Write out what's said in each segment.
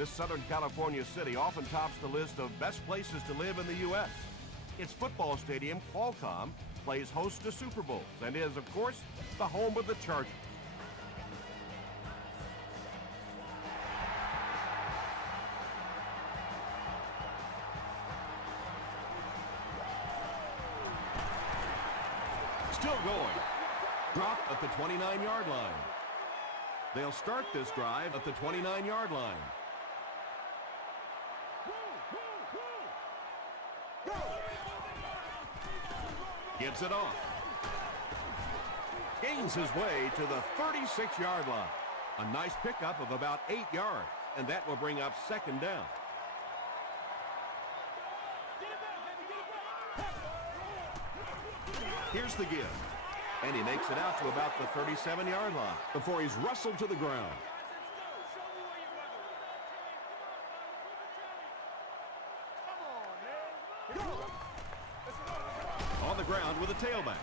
This Southern California city often tops the list of best places to live in the U.S. Its football stadium, Qualcomm, plays host to Super Bowls and is, of course, the home of the Chargers. Still going. Dropped at the 29-yard line. They'll start this drive at the 29-yard line. Gets it off. Gains his way to the 36-yard line. A nice pickup of about 8 yards, and that will bring up second down. Here's the give. And he makes it out to about the 37-yard line before he's wrestled to the ground. On the ground with a tailback.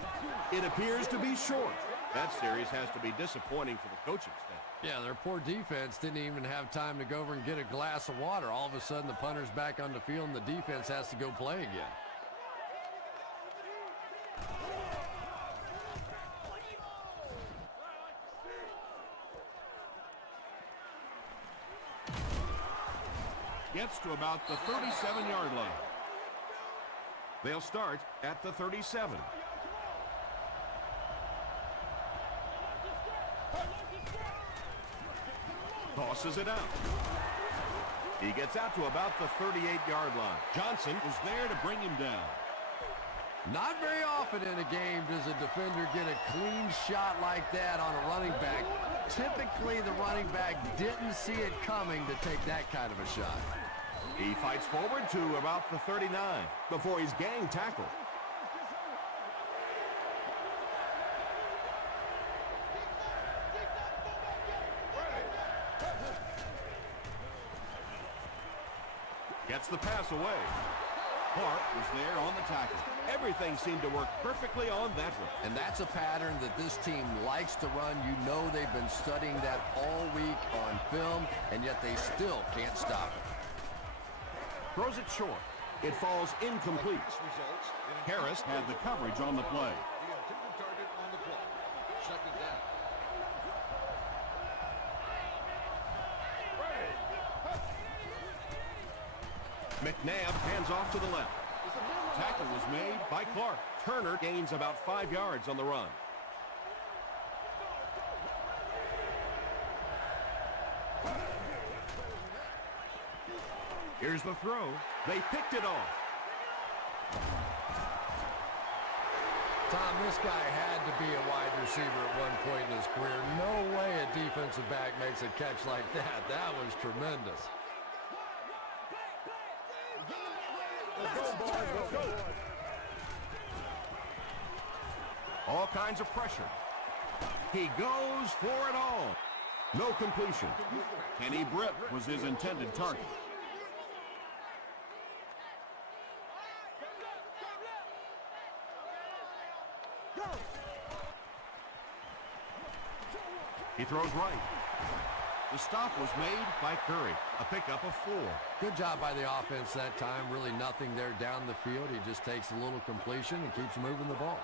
It appears to be short. That series has to be disappointing for the coaching staff. Yeah, their poor defense didn't even have time to go over and get a glass of water. All of a sudden, the punter's back on the field, and the defense has to go play again. Gets to about the 37-yard line. They'll start at the 37. Tosses it out. He gets out to about the 38-yard line. Johnson was there to bring him down. Not very often in a game does a defender get a clean shot like that on a running back. Typically, the running back didn't see it coming to take that kind of a shot. He fights forward to about the 39 before he's gang tackled. Gets the pass away. Clark was there on the tackle. Everything seemed to work perfectly on that one. And that's a pattern that this team likes to run. You know they've been studying that all week on film, and yet they still can't stop it. Throws it short. It falls incomplete. Harris had the coverage on the play. McNabb hands off to the left. Tackle was made by Clark. Turner gains about 5 yards on the run. Here's the throw. They picked it off. Tom, this guy had to be a wide receiver at one point in his career. No way a defensive back makes a catch like that. That was tremendous. All kinds of pressure. He goes for it all. No completion. Kenny Britt was his intended target. He throws right. The stop was made by Curry, a pickup of 4. Good job by the offense that time. Really nothing there down the field. He just takes a little completion and keeps moving the ball.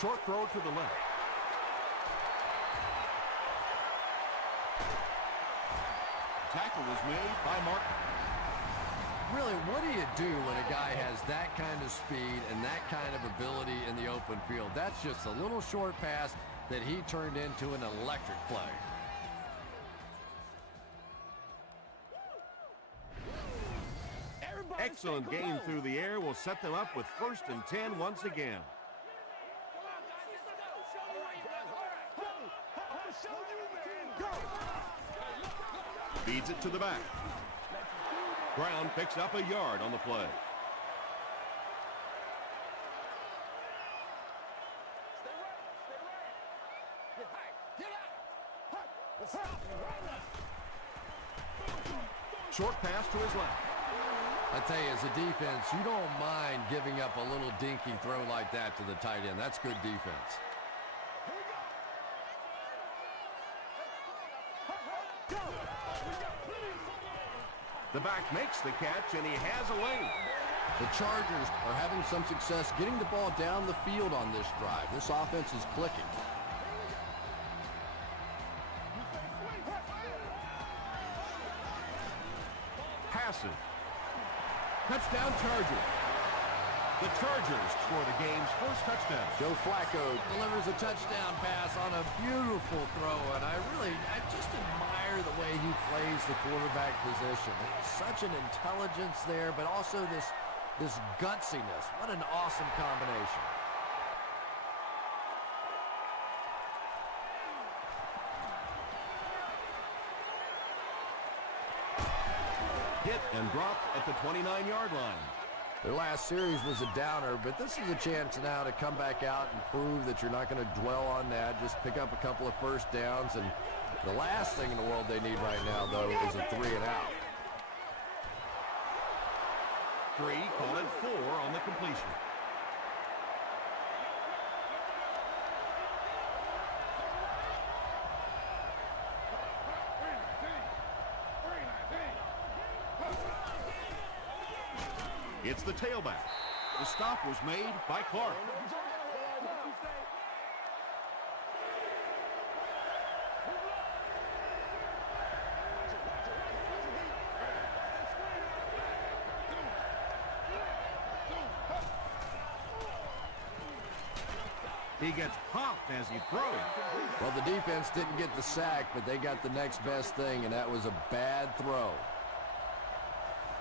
Short throw to the left. Tackle was made by Martin. Really, what do you do when a guy has that kind of speed and that kind of ability in the open field? That's just a little short pass that he turned into an electric play. Excellent gain through the air will set them up with 1st and 10 once again. Feeds it to the back. Brown picks up a yard on the play. Short pass to his left. I tell you, as a defense, you don't mind giving up a little dinky throw like that to the tight end. That's good defense. The back makes the catch, and he has a lane. The Chargers are having some success getting the ball down the field on this drive. This offense is clicking. Passes. Touchdown Chargers. The Chargers score the game's first touchdown. Joe Flacco delivers a touchdown pass on a beautiful throw, and I just admire the way he plays the quarterback position. Such an intelligence there, but also this gutsiness. What an awesome combination. Hit and dropped at the 29-yard line. Their last series was a downer, but this is a chance now to come back out and prove that you're not going to dwell on that. Just pick up a couple of first downs, and the last thing in the world they need right now, though, is a 3-and-out. 3, call it 4 on the completion. It's the tailback. The stop was made by Clark. He gets popped as he throws. Well, the defense didn't get the sack, but they got the next best thing, and that was a bad throw.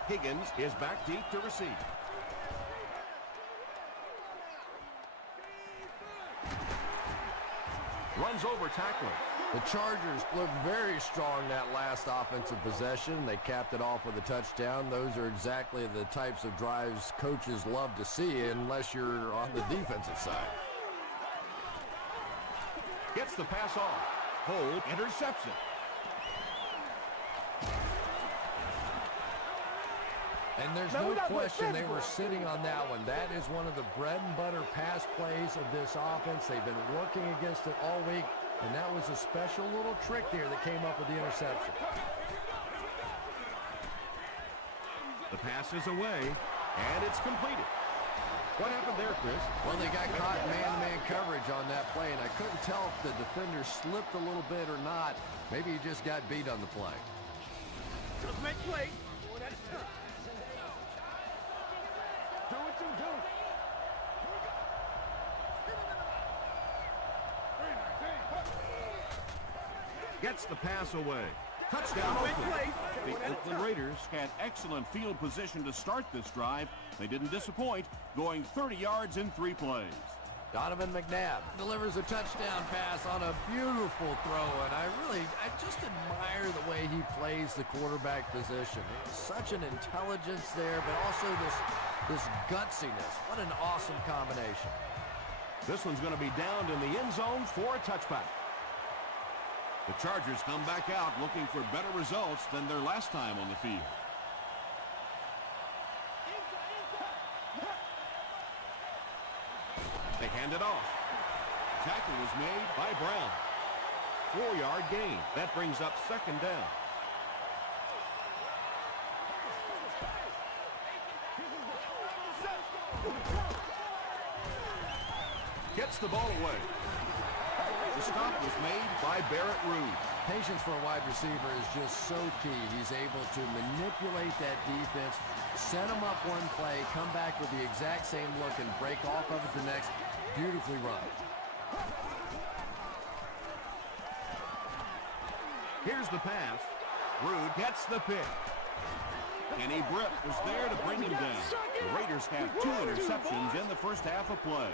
Higgins is back deep to receive. Runs over tackler. The Chargers looked very strong that last offensive possession. They capped it off with a touchdown. Those are exactly the types of drives coaches love to see, unless you're on the defensive side. Gets the pass off. Hold, interception. And there's no question they were sitting on that one. That is one of the bread and butter pass plays of this offense. They've been working against it all week, and that was a special little trick there that came up with the interception. The pass is away, and it's completed. What happened there, Chris? Well, they got caught in man-to-man coverage on that play, and I couldn't tell if the defender slipped a little bit or not. Maybe he just got beat on the play. Just make plays. One at a time. Do what you do. Gets the pass away. Touchdown Oakland. The Oakland Raiders had excellent field position to start this drive. They didn't disappoint, going 30 yards in 3 plays. Donovan McNabb delivers a touchdown pass on a beautiful throw, and I just admire the way he plays the quarterback position. Such an intelligence there, but also this gutsiness. What an awesome combination. This one's going to be downed in the end zone for a touchback. The Chargers come back out looking for better results than their last time on the field. They hand it off. Tackle was made by Brown. 4-yard gain. That brings up second down. Gets the ball away. The stop was made by Barrett Ruud. Patience for a wide receiver is just so key. He's able to manipulate that defense, set them up one play, come back with the exact same look, and break off of it the next. Beautifully run. Here's the pass. Ruud gets the pick. Kenny Britt was there to bring him down. The Raiders have 2 interceptions in the first half of play.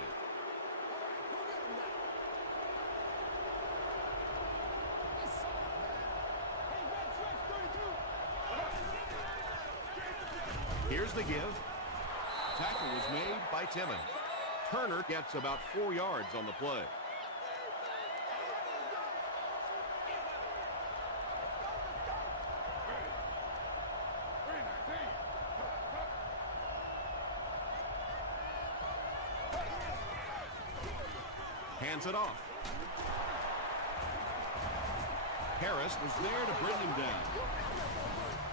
Here's the give. Tackle was made by Timmons. Turner gets about 4 yards on the play. Hands it off. Harris was there to bring him down.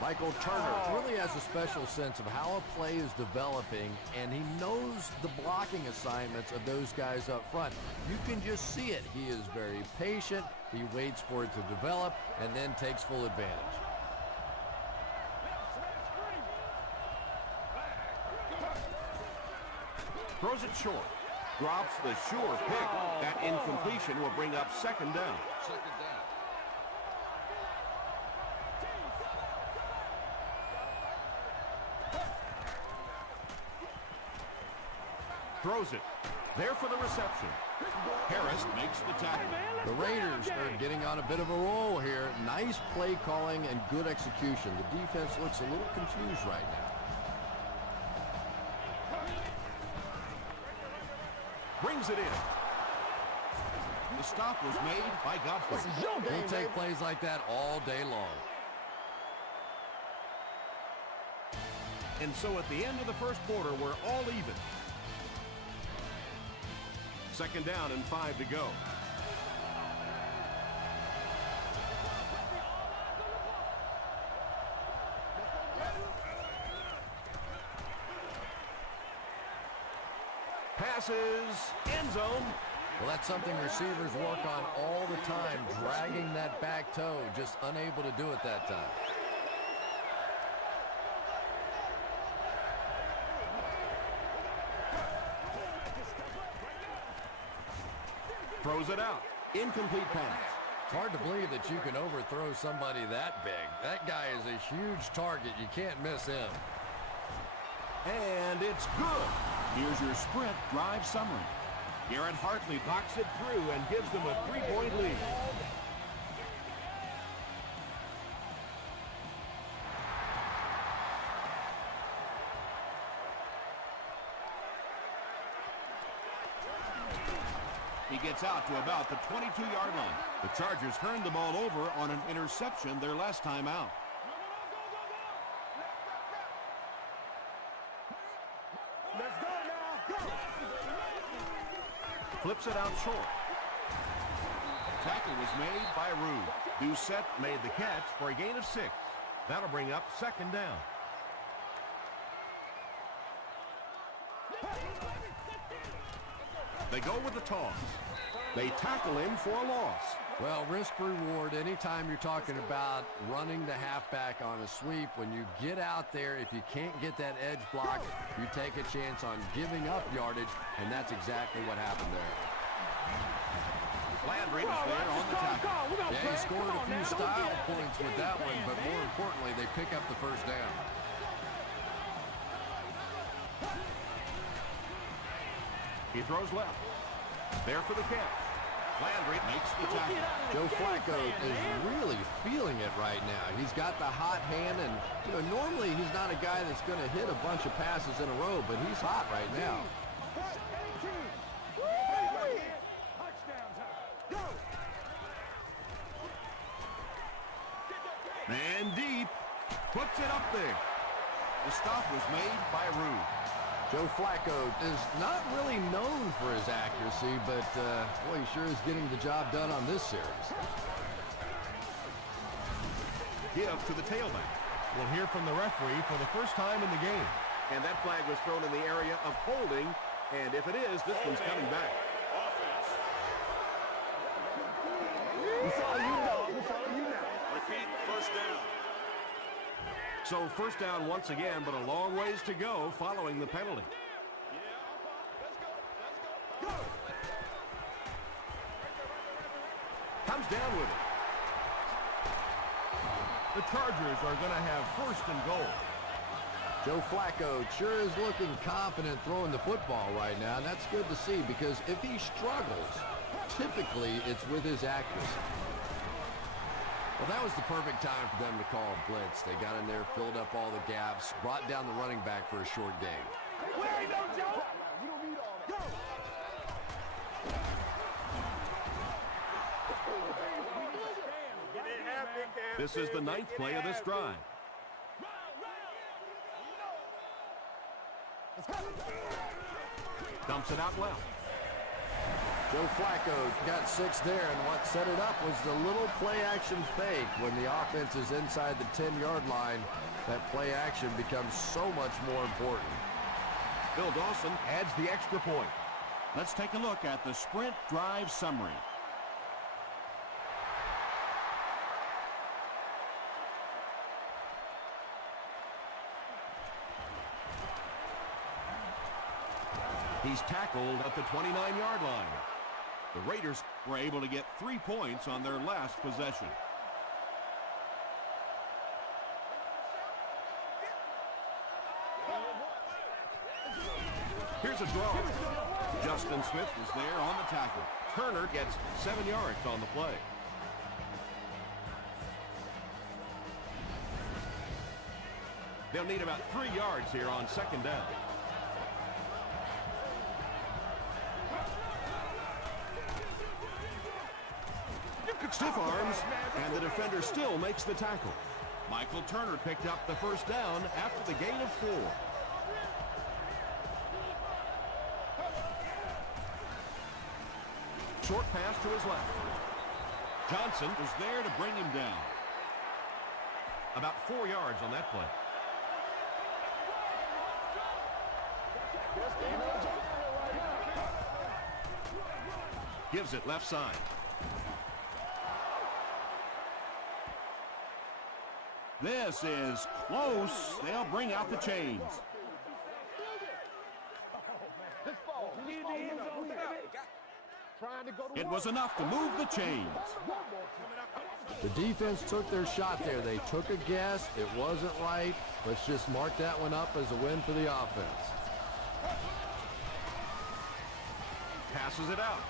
Michael Turner really has a special sense of how a play is developing, and he knows the blocking assignments of those guys up front. You can just see it. He is very patient. He waits for it to develop and then takes full advantage. Throws it short. Drops the sure pick. That incompletion will bring up second down. Throws it. There for the reception. Harris makes the tackle. The Raiders are getting on a bit of a roll here. Nice play calling and good execution. The defense looks a little confused right now. Brings it in. The stop was made by Godfrey. He'll take plays like that all day long. And so at the end of the first quarter, we're all even. Second down and 5 to go. Passes, end zone. Well, that's something receivers work on all the time, dragging that back toe, just unable to do it that time. Throws it out. Incomplete pass. It's hard to believe that you can overthrow somebody that big. That guy is a huge target. You can't miss him. And it's good. Here's your Sprint drive summary. Garrett Hartley knocks it through and gives them a 3-point lead. He gets out to about the 22-yard line. The Chargers turned the ball over on an interception their last time out. Let's go now. Go. Flips it out short. Tackle was made by Rude. Doucette made the catch for a gain of 6. That'll bring up second down. They go with the toss. They tackle him for a loss. Well, risk reward, anytime you're talking about running the halfback on a sweep, when you get out there, if you can't get that edge block, you take a chance on giving up yardage, and that's exactly what happened there. Landry was there on the tackle. Yeah, he scored a few style points with that one, but more importantly, they pick up the first down. He throws left. There for the catch. Landry makes the tackle. Joe Flacco is really feeling it right now. He's got the hot hand, and normally he's not a guy that's going to hit a bunch of passes in a row, but he's hot right now. Man deep. Puts it up there. The stop was made by Rude. Joe Flacco is not really known for his accuracy, but boy, he sure is getting the job done on this series. Give to the tailback. We'll hear from the referee for the first time in the game. And that flag was thrown in the area of holding, and if it is, this one's coming back. We saw you know. We saw you now. Repeat, first down. So first down once again, but a long ways to go following the penalty. Comes down with it. The Chargers are going to have first and goal. Joe Flacco sure is looking confident throwing the football right now, and that's good to see because if he struggles, typically it's with his accuracy. Well, that was the perfect time for them to call a blitz. They got in there, filled up all the gaps, brought down the running back for a short gain. This is the 9th play of this drive. Dumps it out well. Joe Flacco got 6 there, and what set it up was the little play-action fake. When the offense is inside the 10-yard line, that play-action becomes so much more important. Bill Dawson adds the extra point. Let's take a look at the sprint drive summary. He's tackled at the 29-yard line. The Raiders were able to get 3 points on their last possession. Here's a draw. Justin Smith was there on the tackle. Turner gets 7 yards on the play. They'll need about 3 yards here on second down. Stiff arms, and the defender still makes the tackle. Michael Turner picked up the first down after the gain of 4. Short pass to his left. Johnson was there to bring him down. About 4 yards on that play. Gives it left side. This is close. They'll bring out the chains. It was enough to move the chains. The defense took their shot there. They took a guess. It wasn't right. Let's just mark that one up as a win for the offense. Passes it out.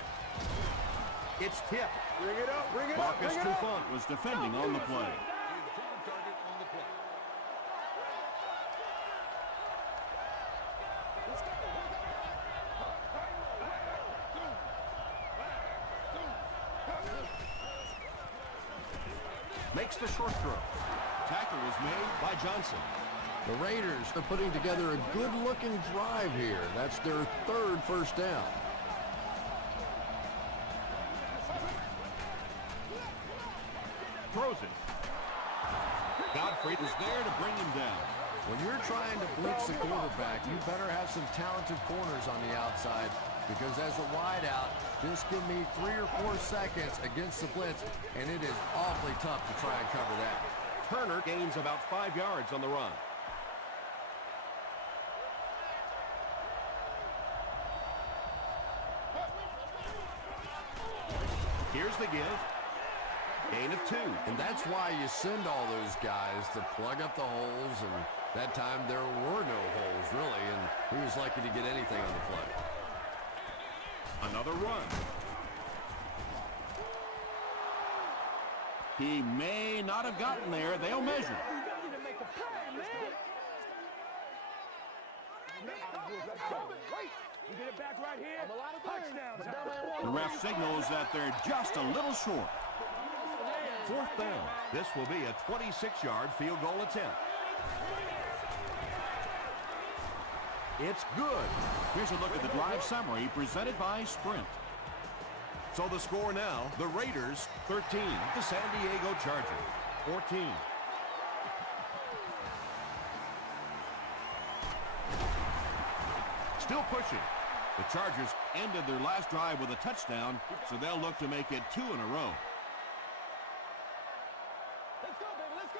It's tipped. Bring it up, bring it up. Marcus Trufant was defending on the play. Makes the short throw. Tackle was made by Johnson. The Raiders are putting together a good-looking drive here. That's their 3rd first down. Throws it. Godfrey was there to bring him down. When you're trying to blitz the quarterback, you better have some talented corners on the outside, because as a wideout, just give me 3 or 4 seconds against the blitz, and it is awfully tough to try and cover that. Turner gains about 5 yards on the run. Here's the give. Gain of 2. And that's why you send all those guys to plug up the holes, and that time there were no holes, really, and he was lucky to get anything on the play. Another run. He may not have gotten there. They'll measure. The ref signals that they're just a little short. 4th down. This will be a 26-yard field goal attempt. It's good. Here's a look at the drive summary presented by Sprint. So the score now, the Raiders 13, the San Diego Chargers 14. Still pushing. The Chargers ended their last drive with a touchdown, so they'll look to make it 2 in a row. Let's go, baby, let's go.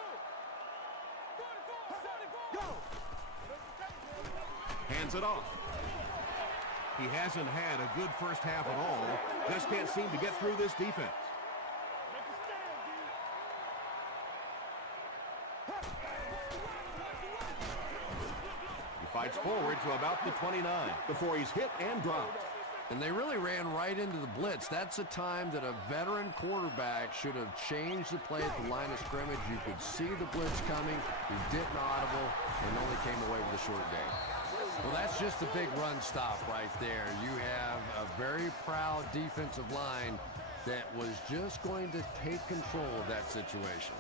Hands it off. He hasn't had a good first half at all. Just can't seem to get through this defense. He fights forward to about the 29 before he's hit and dropped. And they really ran right into the blitz. That's a time that a veteran quarterback should have changed the play at the line of scrimmage. You could see the blitz coming. He didn't audible and only came away with a short gain. Well, that's just a big run stop right there. You have a very proud defensive line that was just going to take control of that situation.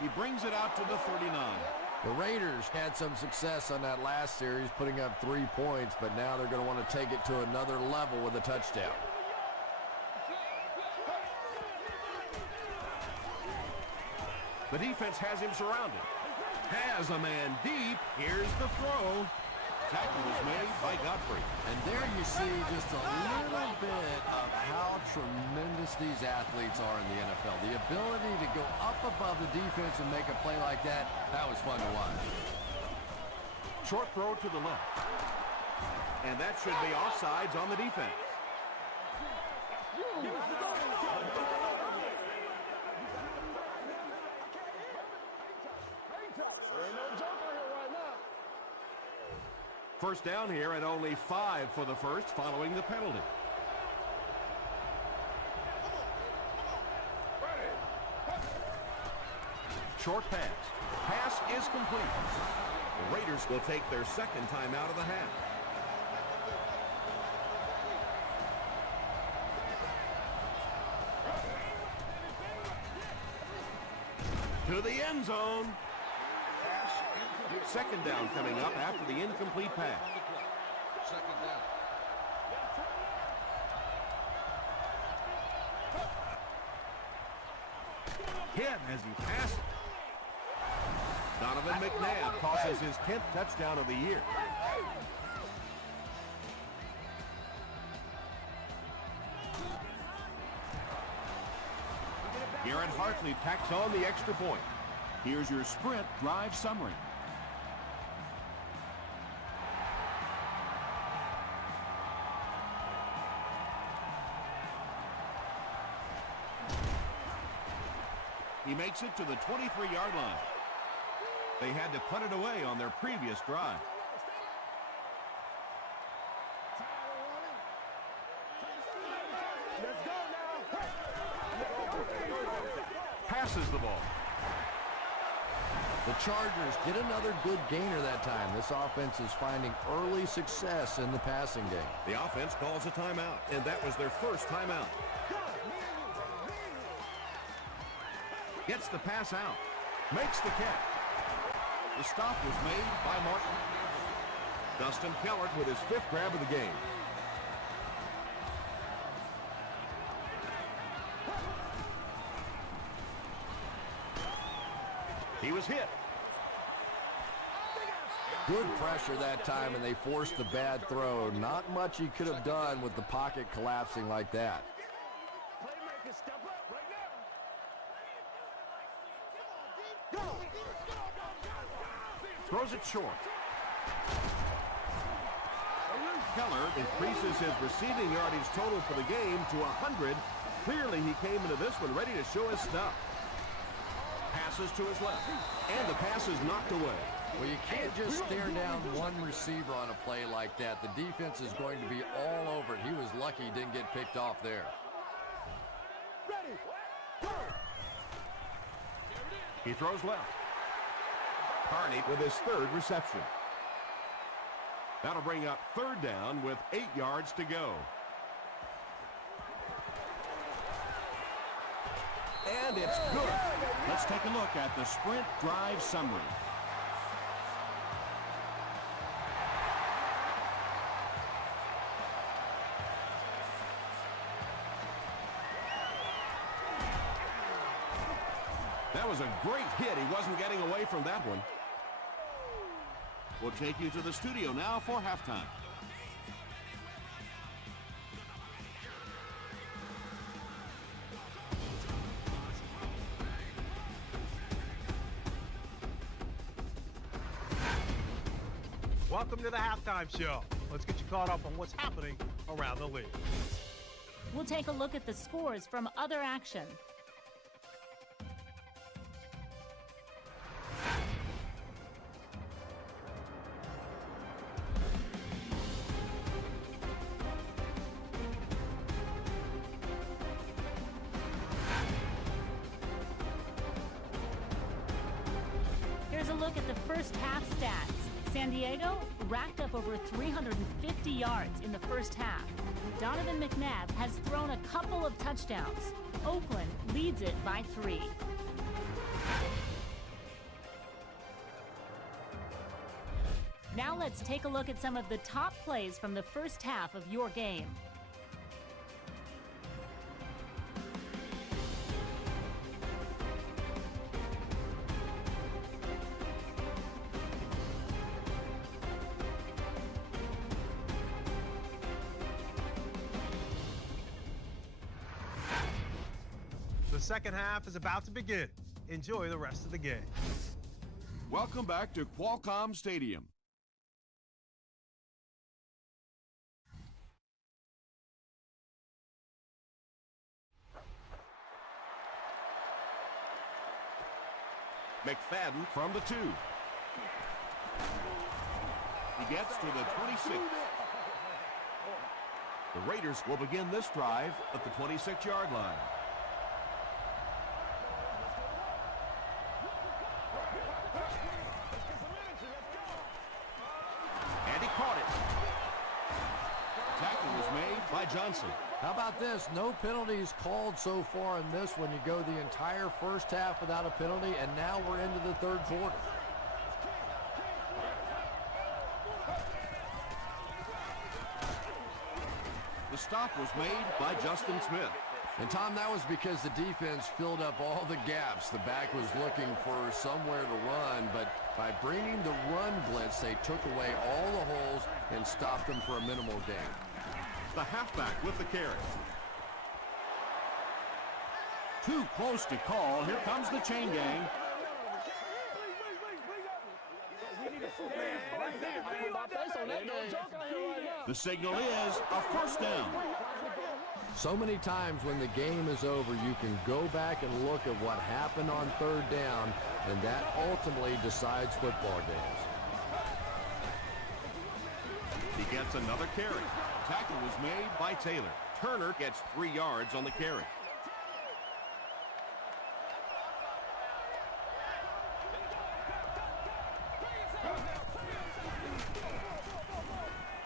He brings it out to the 39. The Raiders had some success on that last series, putting up 3 points, but now they're going to want to take it to another level with a touchdown. The defense has him surrounded. Has a man deep. Here's the throw. Tackle was made by Godfrey. And there you see just a little bit of how tremendous these athletes are in the NFL. The ability to go up above the defense and make a play like that, that was fun to watch. Short throw to the left. And that should be offsides on the defense. First down here at only 5 for the first following the penalty. Short pass. Pass is complete. The Raiders will take their second time out of the half. To the end zone. Second down coming up after the incomplete pass. Second down. Hit as he passes. Donovan McNabb tosses his 10th touchdown of the year. Garrett Hartley tacks on the extra point. Here's your sprint drive summary. He makes it to the 23-yard line. They had to punt it away on their previous drive. Let's go now. Passes the ball. The Chargers get another good gainer that time. This offense is finding early success in the passing game. The offense calls a timeout, and that was their first timeout. Gets the pass out. Makes the catch. The stop was made by Martin. Dustin Kellert with his 5th grab of the game. He was hit. Good pressure that time, and they forced the bad throw. Not much he could have done with the pocket collapsing like that. Playmaker, step up right now. Throws it short. Keller increases his receiving yardage total for the game to 100. Clearly, he came into this one ready to show his stuff. Passes to his left, and the pass is knocked away. Well, you can't just stare down one receiver on a play like that. The defense is going to be all over it. He was lucky he didn't get picked off there. Ready. Go. He throws left. Carney with his 3rd reception. That'll bring up 3rd down with 8 yards to go. And it's good. Let's take a look at the sprint drive summary. That was a great hit. He wasn't getting away from that one. We'll take you to the studio now for halftime. Welcome to the halftime show. Let's get you caught up on what's happening around the league. We'll take a look at the scores from other action. Here's a look at the first half stats. San Diego racked up over 350 yards in the first half. Donovan McNabb has thrown a couple of touchdowns. Oakland leads it by 3. let's take a look at some of the top plays from the first half of your game. The second half is about to begin. Enjoy the rest of the game. Welcome back to Qualcomm Stadium. McFadden from the 2. He gets to the 26. The Raiders will begin this drive at the 26-yard line. And he caught it. Tackle was made by Johnson. How about this? No penalties called so far in this one. You go the entire first half without a penalty, and now we're into the third quarter. The stop was made by Justin Smith. And, Tom, that was because the defense filled up all the gaps. The back was looking for somewhere to run, but by bringing the run blitz, they took away all the holes and stopped them for a minimal gain. The halfback with the carry. Too close to call. Here comes the chain gang. The signal is a first down. So many times when the game is over, you can go back and look at what happened on third down, and that ultimately decides football games. He gets another carry. Tackle was made by Taylor. Turner gets 3 yards on the carry.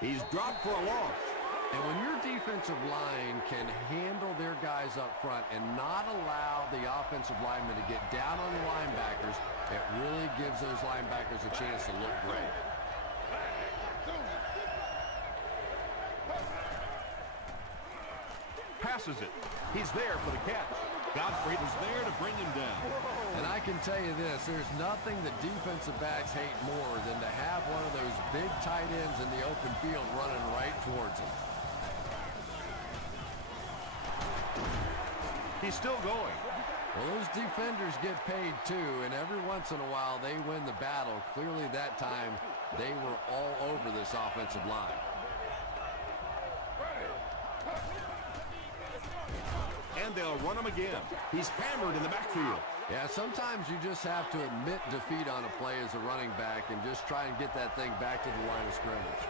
He's dropped for a loss. And when your defensive line can handle their guys up front and not allow the offensive linemen to get down on the linebackers, it really gives those linebackers a chance to look great. Passes it. He's there for the catch. Godfrey was there to bring him down. And I can tell you this, there's nothing that defensive backs hate more than to have one of those big tight ends in the open field running right towards them. He's still going. Well, those defenders get paid too, and every once in a while they win the battle. Clearly that time they were all over this offensive line. And they'll run him again. He's hammered in the backfield. Yeah, sometimes you just have to admit defeat on a play as a running back and just try and get that thing back to the line of scrimmage.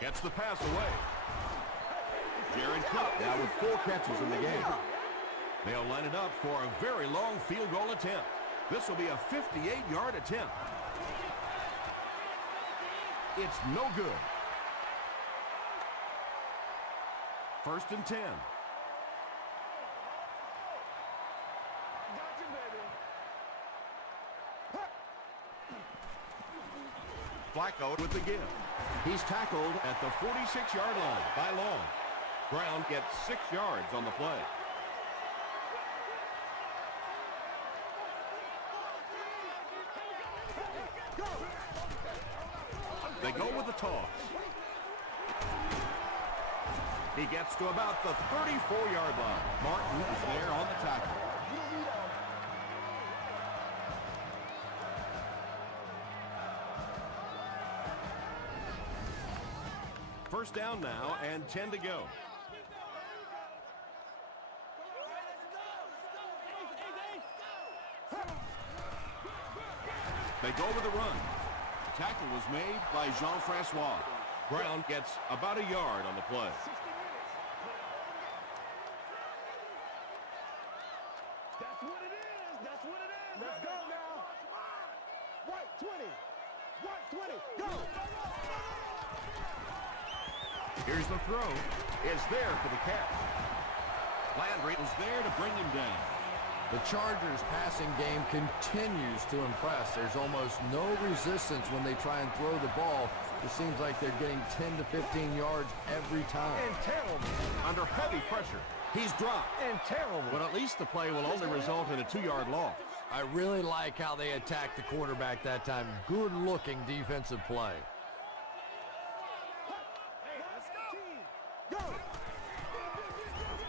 Gets the pass away. Jared Cook now with 4 catches in the game. They'll line it up for a very long field goal attempt. This will be a 58-yard attempt. It's no good. First and 10. Flacco with the give. He's tackled at the 46-yard line by Long. Brown gets 6 yards on the play. They go with the toss. He gets to about the 34-yard line. Martin is there on the tackle. First down now and 10 to go. They go with the run. Tackle was made by Jean-Francois. Brown gets about a yard on the play. That's what it is. That's what it is. Let's go now. White 20. White 20. Go. Here's the throw. It's there for the catch. Landry was there to bring him down. The Chargers' passing game continues to impress. There's almost no resistance when they try and throw the ball. It seems like they're getting 10 to 15 yards every time. And terrible. Under heavy pressure. He's dropped. And terrible. But at least the play will only result in a 2-yard loss. I really like how they attacked the quarterback that time. Good-looking defensive play.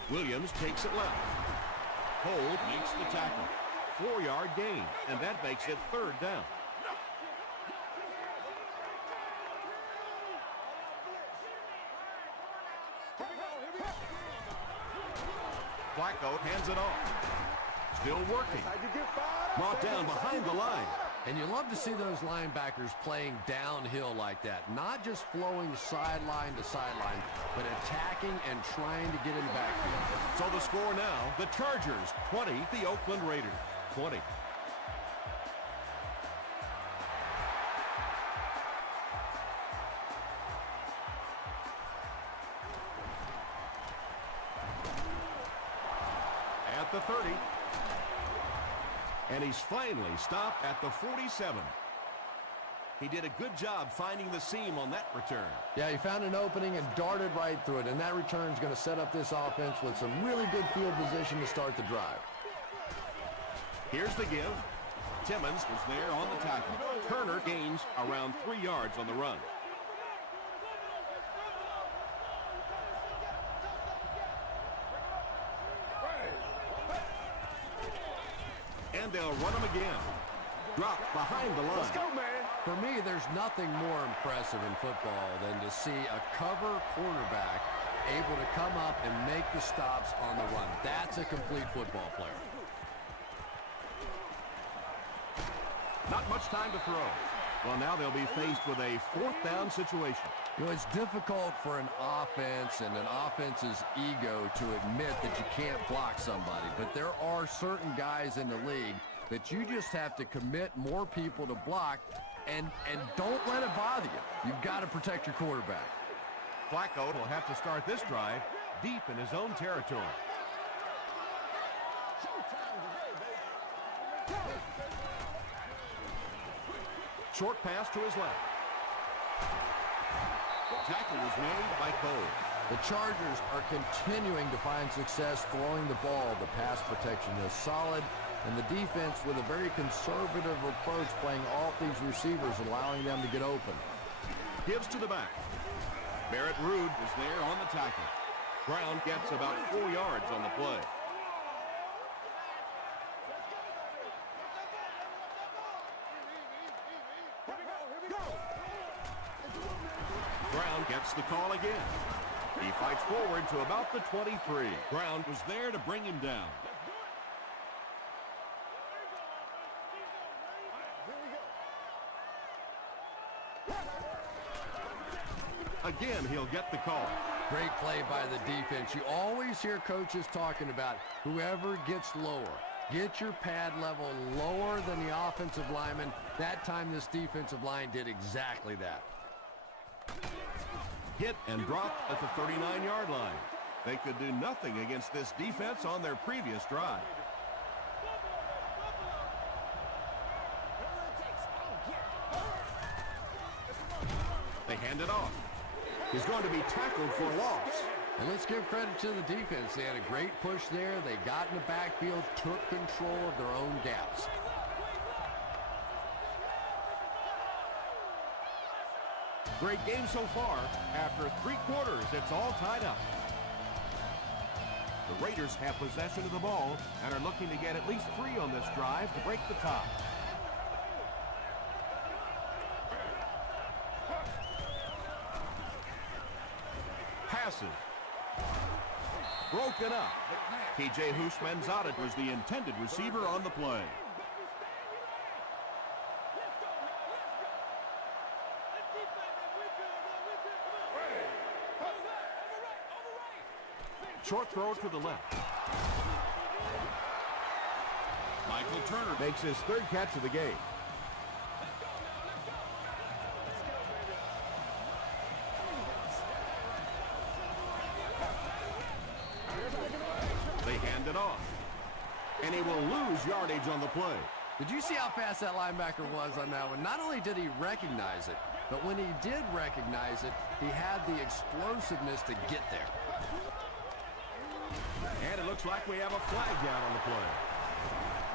Williams takes it left. Hold makes the tackle. 4-yard gain, and that makes it 3rd down. Flacco hands it off. Still working. Brought down behind the line. And you love to see those linebackers playing downhill like that. Not just flowing sideline to sideline, but attacking and trying to get in the backfield. So the score now, the Chargers 20, the Oakland Raiders 20. At the 30. And he's finally stopped at the 47. He did a good job finding the seam on that return. Yeah, he found an opening and darted right through it, and that return is going to set up this offense with some really good field position to start the drive. Here's the give. Timmons was there on the tackle. Turner gains around 3 yards on the run. And they'll run him again. Drop behind the line. Let's go, man. For me, there's nothing more impressive in football than to see a cover quarterback able to come up and make the stops on the run. That's a complete football player. Not much time to throw. Well, now they'll be faced with a 4th down situation. You know, it's difficult for an offense and an offense's ego to admit that you can't block somebody, but there are certain guys in the league that you just have to commit more people to block and don't let it bother you. You've got to protect your quarterback. Flacco will have to start this drive deep in his own territory. Short pass to his left. Tackle was made by Cole. The Chargers are continuing to find success throwing the ball. The pass protection is solid, and the defense with a very conservative approach playing off these receivers, allowing them to get open. Gives to the back. Barrett Ruud is there on the tackle. Brown gets about 4 yards on the play. Brown gets the call again. He fights forward to about the 23. Brown was there to bring him down. Again, he'll get the call. Great play by the defense. You always hear coaches talking about whoever gets lower. Get your pad level lower than the offensive lineman. That time this defensive line did exactly that. Hit and dropped at the 39-yard line. They could do nothing against this defense on their previous drive. They hand it off. He's going to be tackled for a loss. And let's give credit to the defense. They had a great push there. They got in the backfield, took control of their own gaps. Great game so far. After 3 quarters, it's all tied up. The Raiders have possession of the ball and are looking to get at least 3 on this drive to break the tie. Passes. Broken up. T.J. Houshmandzadeh was the intended receiver on the play. Short throw to the left. Michael Turner makes his 3rd catch of the game. They hand it off. And he will lose yardage on the play. Did you see how fast that linebacker was on that one? Not only did he recognize it, but when he did recognize it, he had the explosiveness to get there. And it looks like we have a flag down on the play.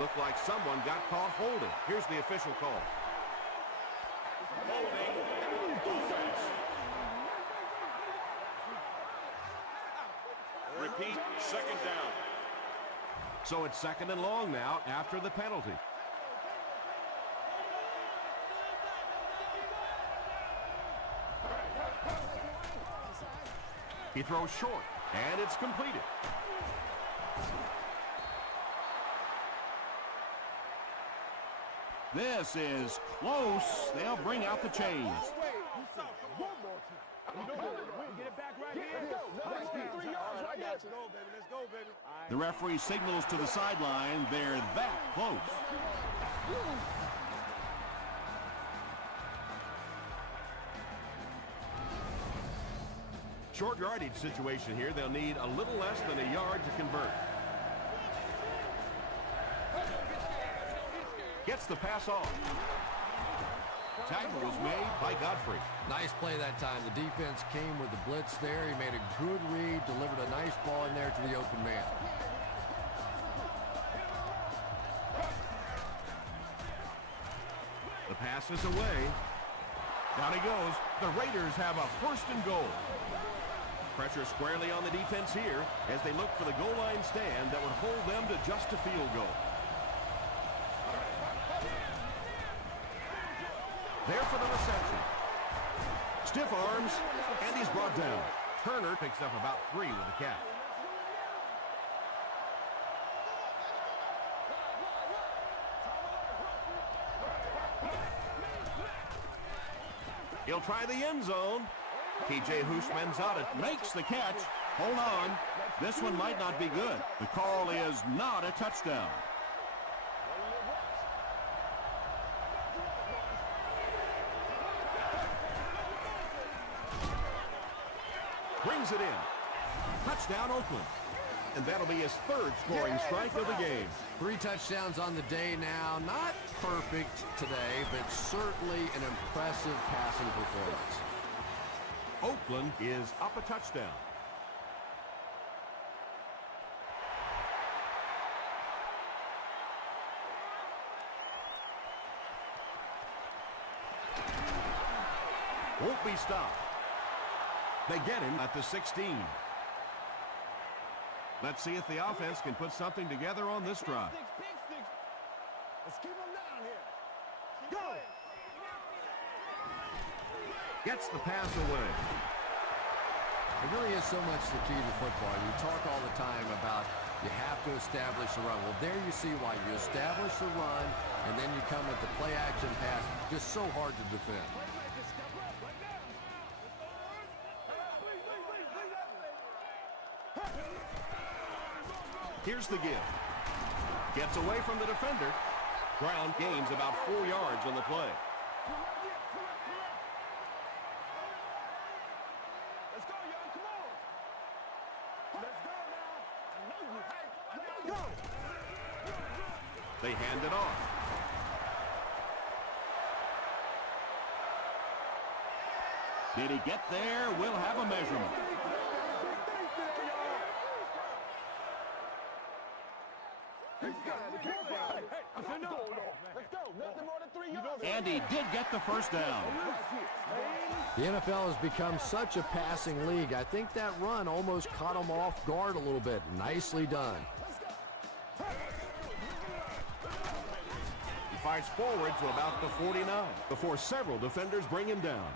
Looked like someone got caught holding. Here's the official call. Repeat, second down. So it's second and long now after the penalty. He throws short, and it's completed. This is close. They'll bring out the chains. The referee signals to the sideline. They're that close. Short yardage situation here. They'll need a little less than a yard to convert. Gets the pass off. Tackle was made by Godfrey. Nice play that time. The defense came with the blitz there. He made a good read, delivered a nice ball in there to the open man. The pass is away. Down he goes. The Raiders have a first and goal. Pressure squarely on the defense here as they look for the goal line stand that would hold them to just a field goal. There for the reception. Stiff arms, and he's brought down. Turner picks up about 3 with the catch. He'll try the end zone. TJ Houshmandzadeh makes the catch. Hold on. This one might not be good. The call is not a touchdown. Brings it in. Touchdown, Oakland. And that'll be his 3rd scoring strike of the game. 3 touchdowns on the day now. Not perfect today, but certainly an impressive passing performance. Oakland is up a touchdown. Won't be stopped. They get him at the 16. Let's see if the offense can put something together on this drive. Let's keep him down here. Go! Gets the pass away. It really is so much the key to football. You talk all the time about you have to establish the run. Well, there you see why. You establish the run, and then you come with the play-action pass. Just so hard to defend. Here's the give. Gets away from the defender. Brown gains about 4 yards on the play. Let's go, y'all. Come on. Let's go now. I know you. Hey, go. They hand it off. Did he get there? We'll have a measurement. And he did get the first down. The NFL has become such a passing league. I think that run almost caught him off guard a little bit. Nicely done. He fires forward to about the 49 before several defenders bring him down.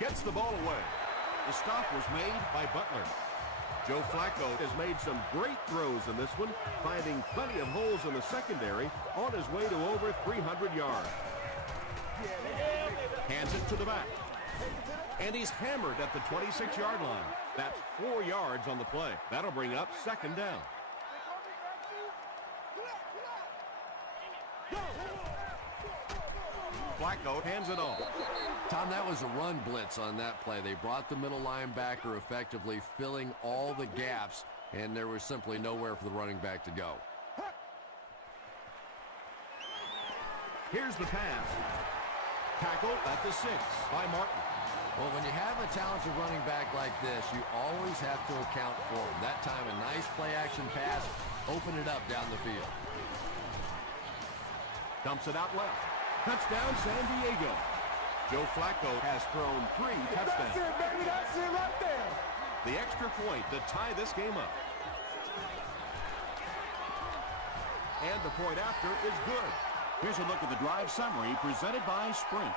Gets the ball away. The stop was made by Butler. Joe Flacco has made some great throws in this one, finding plenty of holes in the secondary on his way to over 300 yards. Hands it to the back. And he's hammered at the 26-yard line. That's 4 yards on the play. That'll bring up second down. Flacco hands it off. Tom, that was a run blitz on that play. They brought the middle linebacker effectively, filling all the gaps, and there was simply nowhere for the running back to go. Here's the pass. Tackle at the 6 by Martin. Well, when you have a talented running back like this, you always have to account for him. That time, a nice play-action pass, open it up down the field. Dumps it out left. Touchdown, San Diego. Joe Flacco has thrown 3 touchdowns. That's it, baby. That's it right there. The extra point to tie this game up. And the point after is good. Here's a look at the drive summary presented by Sprint.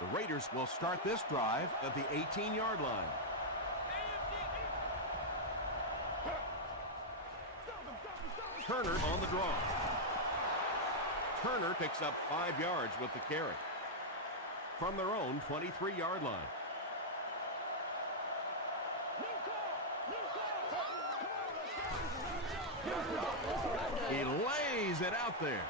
The Raiders will start this drive at the 18-yard line. Turner on the draw. Turner picks up 5 yards with the carry from their own 23-yard line. He lays it out there.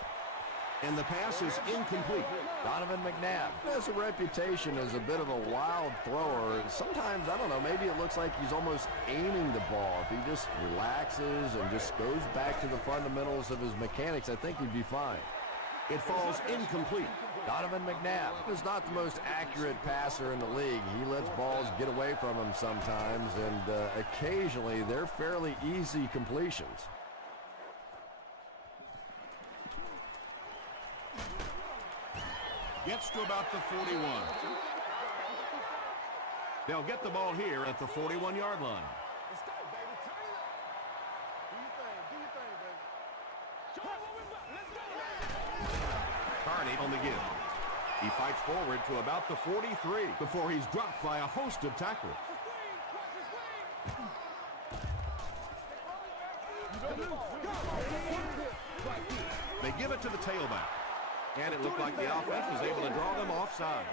And the pass is incomplete. Donovan McNabb has a reputation as a bit of a wild thrower. Sometimes, I don't know, maybe it looks like he's almost aiming the ball. If he just relaxes and just goes back to the fundamentals of his mechanics, I think he'd be fine. It falls incomplete. Donovan McNabb is not the most accurate passer in the league. He lets balls get away from him sometimes, and occasionally they're fairly easy completions. Gets to about the 41. They'll get the ball here at the 41-yard line. Let's go, baby. Turn it up. Do your thing. Do your thing, baby. Show us what we got. Let's go. Carney on the give. He fights forward to about the 43 before he's dropped by a host of tacklers. They give it to the tailback. And it looked like the offense was able to draw them offside.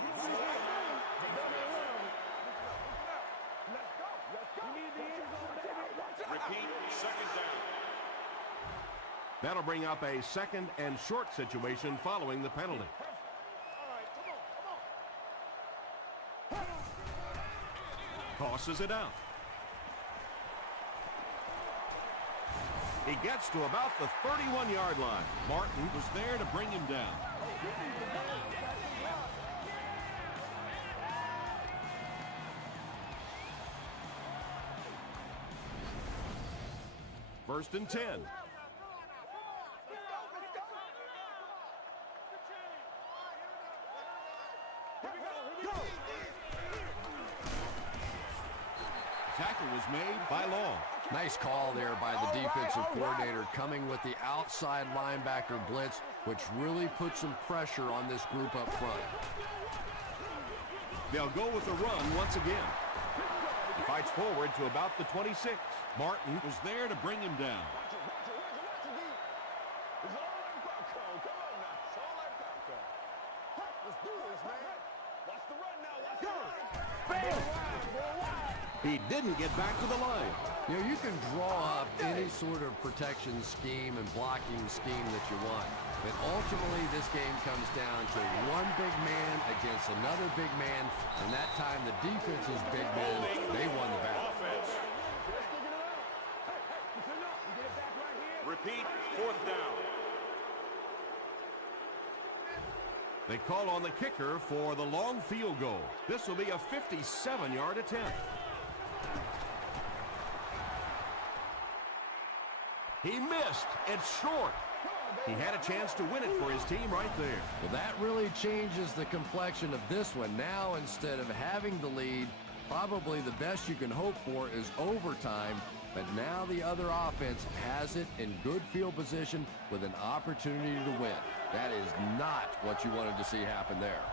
Repeat, second down. That'll bring up a second and short situation following the penalty. Tosses it out. He gets to about the 31-yard line. Martin was there to bring him down. First and 10. Tackle was made by Long. Nice call there by the defensive coordinator, coming with the outside linebacker blitz, which really put some pressure on this group up front. They'll go with the run once again. He fights forward to about the 26. Martin was there to bring him down. He didn't get back to the line. You know, you can draw up any sort of protection scheme and blocking scheme that you want. But ultimately, this game comes down to one big man against another big man. And that time, the defense's big men, they won the battle. Repeat, fourth down. They call on the kicker for the long field goal. This will be a 57-yard attempt. He missed. It's short. He had a chance to win it for his team right there. Well, that really changes the complexion of this one. Now, instead of having the lead, probably the best you can hope for is overtime. But now the other offense has it in good field position with an opportunity to win. That is not what you wanted to see happen there.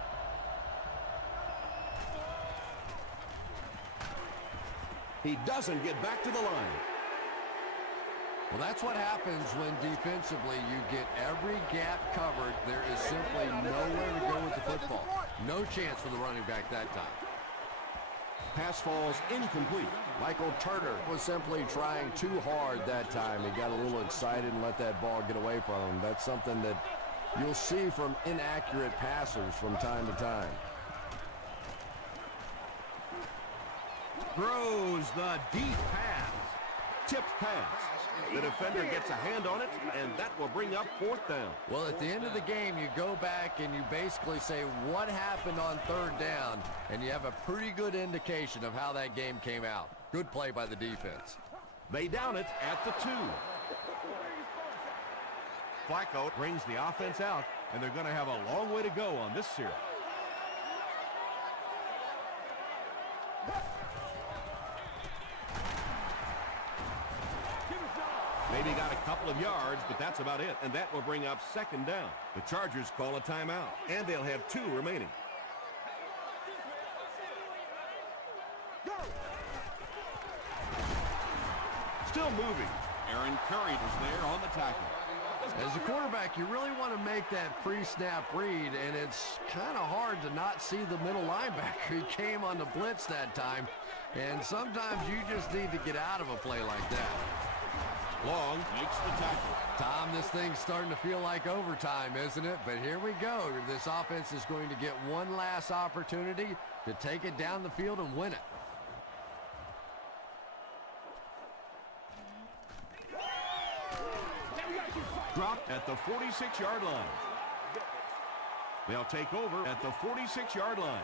He doesn't get back to the line. Well, that's what happens when defensively you get every gap covered. There is simply nowhere to go with the football. football. No chance for the running back that time. Pass falls incomplete. Michael Turner was simply trying too hard that time. He got a little excited and let that ball get away from him. That's something that you'll see from inaccurate passers from time to time. Throws the deep pass. Tipped pass. The defender gets a hand on it, and that will bring up 4th down. Well, at the end of the game, you go back and you basically say what happened on 3rd down, and you have a pretty good indication of how that game came out. Good play by the defense. They down it at the 2. Flacco brings the offense out, and they're going to have a long way to go on this series. Maybe got a couple of yards, but that's about it, and that will bring up 2nd down. The Chargers call a timeout, and they'll have 2 remaining. Still moving. Aaron Curry was there on the tackle. As a quarterback, you really want to make that pre-snap read, and it's kind of hard to not see the middle linebacker. He came on the blitz that time, and sometimes you just need to get out of a play like that. Long makes the tackle. Tom, this thing's starting to feel like overtime, isn't it? But here we go. This offense is going to get one last opportunity to take it down the field and win it. Dropped at the 46-yard line. They'll take over at the 46-yard line.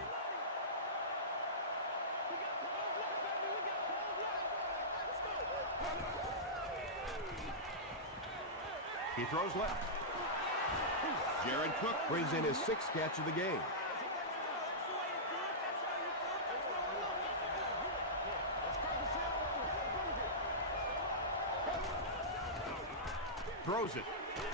He throws left. Jared Cook brings in his 6th catch of the game. Throws it.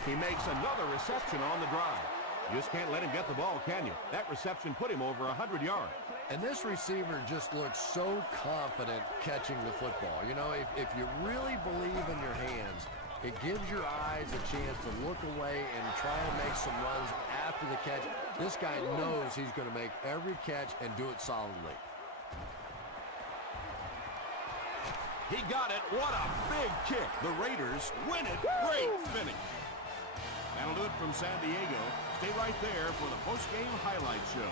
He makes another reception on the drive. You just can't let him get the ball, can you? That reception put him over 100 yards. And this receiver just looks so confident catching the football. You know, if you really believe in your hands, it gives your eyes a chance to look away and try and make some runs after the catch. This guy knows he's going to make every catch and do it solidly. He got it. What a big kick. The Raiders win it. Great finish. That'll do it from San Diego. Stay right there for the post-game highlight show.